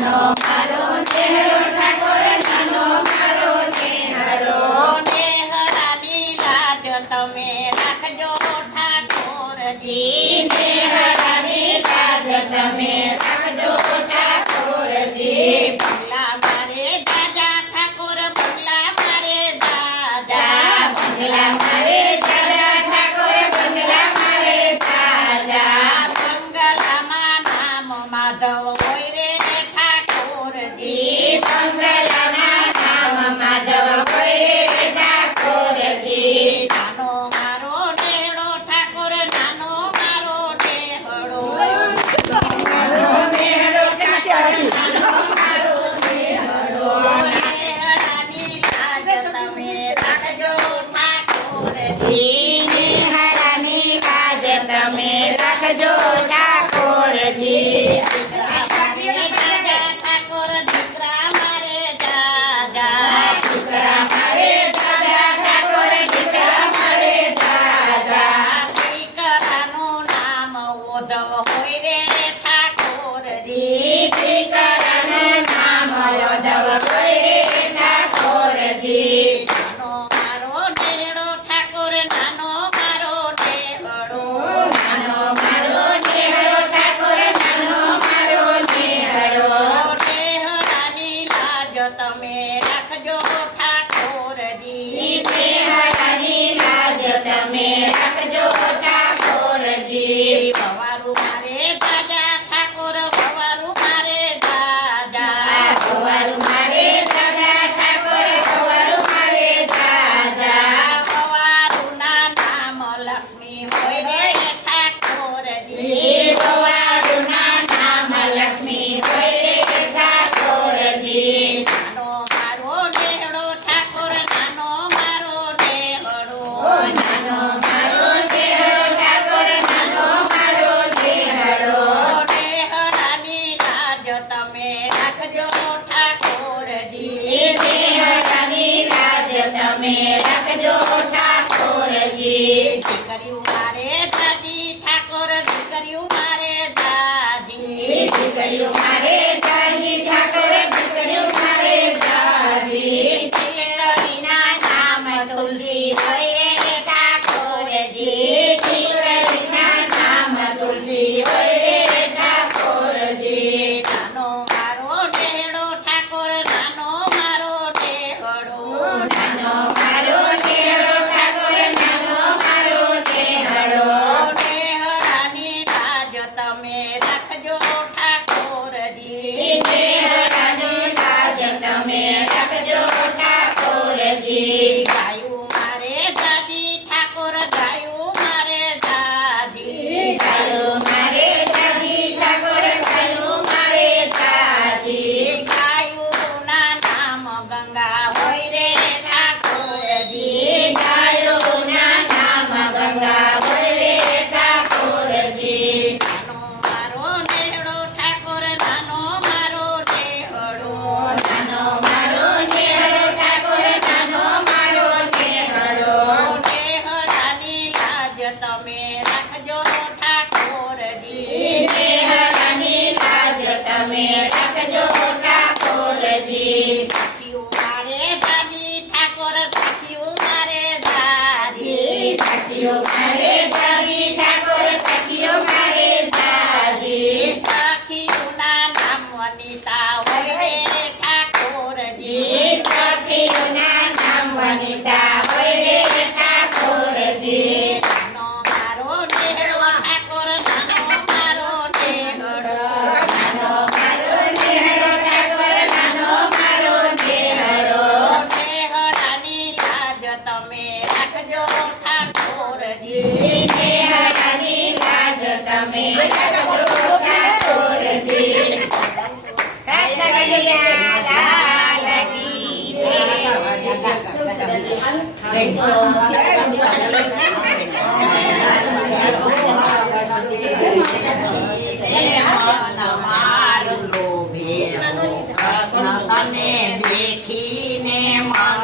નાનો મારો નેહડો ઠાકોર નાનો મારો નેહડો નેહડાની લાજ તમે રાખજો ઠાકોરજી નેહડાની લાજ તમે રાખજો ઠાકોરજી બંગલા મારે જાજા ઠાકોર બંગલા મારે જાજા બંગલા મારે જાજા ઠાકોર બંગલા મારે જાજા બંગલામાં નામ માધવ હોય રે ઠાકોરજી બંગલાના નામ માધવ હોય રે ઠાકોરજી નાનો મારો નેહડો ઠાકોર નાનો મારો નેહડો નાનો નેહડો ઠાકોર નાનો મારો નેહડો નેહડાની લાજ તમે રાખજો ઠાકોરજી નેહડાની લાજ તમે રાખજો ઠાકોરજી ઠાકોર દીકરા મારે જાજા દીકરા મારે દાદા ઠાકોર દીકરા મારે દાદા દીકરાનું નામ ઓધવ હોય રે ઠાકોરજી દીકરાનું નામ યાદવ હોય રે ઠાકોરજી નાનો મારો નેહડો ઠાકોર નાનો મારો નેહડો નાનો મારો નેહડો ઠાકોર નાનો મારો નેહડો નેહડાની લાજ તમે રાખજો ઠાકોરજી નેહડાની લાજ તમે રાખજો ઠાકોરજી ભવારું મારે જાજા ઠાકોર ભવારું મારે જાજા ભવારું મારે દાદા ઠાકોર ભવારું મારે દાદા ભવારુંના નામ લક્ષ્મી હોય રે ઠાકોરજી ભવારુંના નામ લક્ષ્મી હોય રે ઠાકોરજી નાનો મારો નેહડો ઠાકોર નાનો મારો નેહડો નાનો મારો નેહડો ઠાકોર નાનો મારો નેહડો નેહડાની લાજ તમે રાખજો ઠાકોરજી નેહડાની લાજ તમે રાખજો ઠાકોરજી દીકરીઓ મારે દાદી ઠાકોર દીકરીઓ મારે દાદી દીકરીઓ મારે દાદી ઠાકોર દીકરીઓ મારે દાદી દીકરીના નામ તુલસી હોય રે ઠાકોરજી દીકરીના નામ તુલસી હોય રે ઠાકોરજી નાનો મારો નેહડો ઠાકોર નાનો મારો નેહડો નાનો મારો નેહડો ઠાકોર નાનો મારો નેહડો નેહડાની લાજ તમે રાખજો ઠાકોરજી નેહડાની લાજ તમે રાખજો ઠાકોરજી ગાયું મારે દાદી ઠાકોર ગાયું મારે દાદી ગાયો મારે દાદી ઠાકોર ગાયો મારે દાદી ગાયુંના નામ ગંગા હોય રે ઠાકોરજી ગાયોના નામ ગંગા હોય રે ઠાકોરજી નાનો મારો નેહડો ઠાકોર નાનો મારો નેહડો નાનો મારો નેહડો ઠાકોર નાનો મારો નેહડો નેહડાની લાજ તમે રાખજો ઠાકોરજી નેહડાની લાજ તમે રાખજો ઠાકોરજી સખીઓ મારે દાદી ઠાકોર સખીઓ મારે દાદી સખીઓ મારે દાદી ઠાકોર સખીઓ મારે દાદી સખીઓના નામ વનિતા હોય રે ઠાકોરજી સખીઓના નામ વનિતા હોય રે ઠાકોરજી નાનો મારો નેહડો ઠાકોર નાનો મારો નેહડો નાનો મારો નેહડો ઠાકોર નાનો મારો નેહડો નેહડાની લાજ તમે રાખજો ઠાકોરજી નેહડાની લાજ તમે રાખજો ઠાકોરજી લાલ કી જય